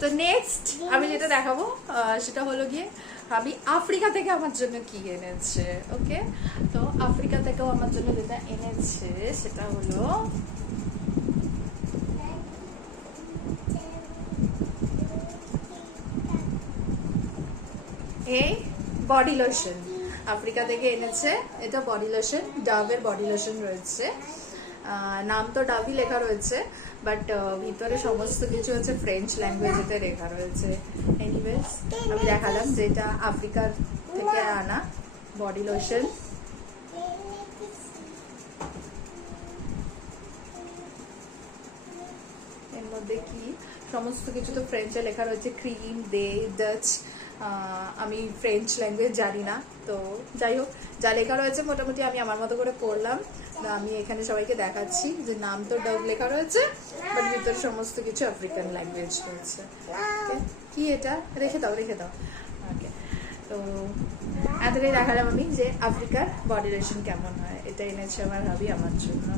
তো নেক্সট আমি যেটা দেখাবো সেটা হলো গিয়ে আমি আফ্রিকা থেকে আমার জন্য কি এনেছে। ওকে, তো আফ্রিকা থেকেও আমার জন্য যেটা এনেছে সেটা হলো এই বডি লোশন। আফ্রিকা থেকে এনেছে এটা বডি লোশন, ডাভের বডি লোশন রয়েছে। নাম তো ডাভই লেখা রয়েছে, বাট ভিতরে সমস্ত কিছু হচ্ছে ফ্রেঞ্চ ল্যাঙ্গুয়েজেতে লেখা রয়েছে। এনিওয়েজ আমি দেখালাম যে এটা আফ্রিকার থেকে আনা বডি লোশন। এর মধ্যে কি সমস্ত কিছু তো ফ্রেঞ্চে লেখা রয়েছে, ক্রিম, দে, ডাচ। আমি ফ্রেঞ্চ ল্যাঙ্গুয়েজ জানি না, তো যাই হোক যা লেখা রয়েছে মোটামুটি আমি আমার মতো করে পড়লাম। আমি এখানে সবাইকে দেখাচ্ছি যে নাম তো ডাভ লেখা রয়েছে, বাট ভিতরে সমস্ত কিছু আফ্রিকান ল্যাঙ্গুয়েজ রয়েছে। কি এটা, রেখে দাও রেখে দাও। ওকে, তো এতটাই দেখালাম আমি যে আফ্রিকার বডি লোশন কেমন হয়। এটা এনেছে আমার ভাবি আমার জন্য।